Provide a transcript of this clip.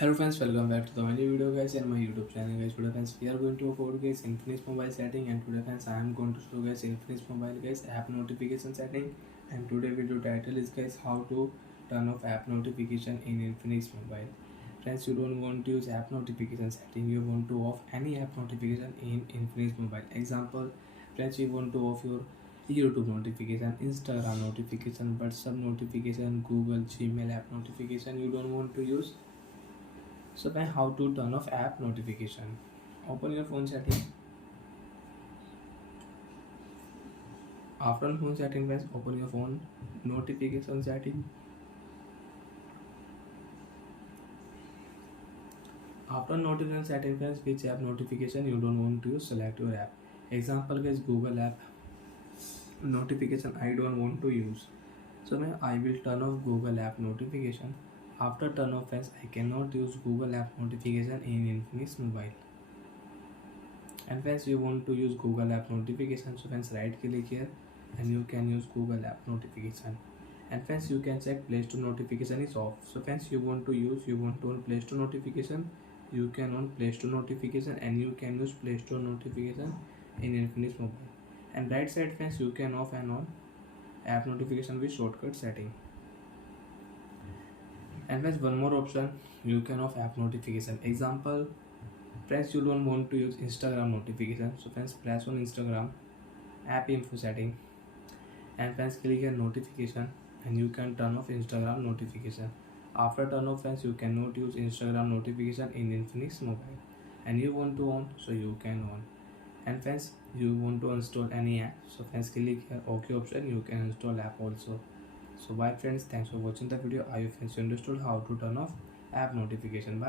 Hello friends, welcome back to the new video guys and my YouTube channel guys. Today friends we are going to cover guys Infinix mobile setting, and today friends I am going to show guys Infinix mobile guys app notification setting. And today video title is guys how to turn off app notification in Infinix mobile. Friends, you don't want to use app notification setting, you want to off any app notification in Infinix mobile. Example, friends, you want to off your YouTube notification, Instagram notification, WhatsApp notification, Google Gmail app notification you don't want to use. So then how to turn off app notification. Open your phone setting. After phone setting guys, open your phone notification setting. After notification setting guys, which app notification you don't want to use, select your app. Example guys, Google app notification I don't want to use. So now I will turn off Google app notification. After turn off guys, I cannot use Google app notification in Infinix mobile. And friends, you want to use Google app notification, so friends right click here and you can use Google app notification. And friends, you can check Play Store notification is off. So friends, you want to on Play Store notification, you can on Play Store notification, and you can use Play Store notification in Infinix mobile. And right side friends, you can off and on app notification with shortcut setting. And friends, one more option, you can off app notification. Example, friends, you don't want to use Instagram notification, so friends press on Instagram app info setting, and friends click here notification, and you can turn off Instagram notification. After turn off friends, you cannot use Instagram notification in Infinix mobile, and you want to on, so you can on. And friends, you want to install any app, so friends click here OK option, you can install app also. So bye friends, thanks for watching the video. I hope friends you understood how to turn off app notification. Bye.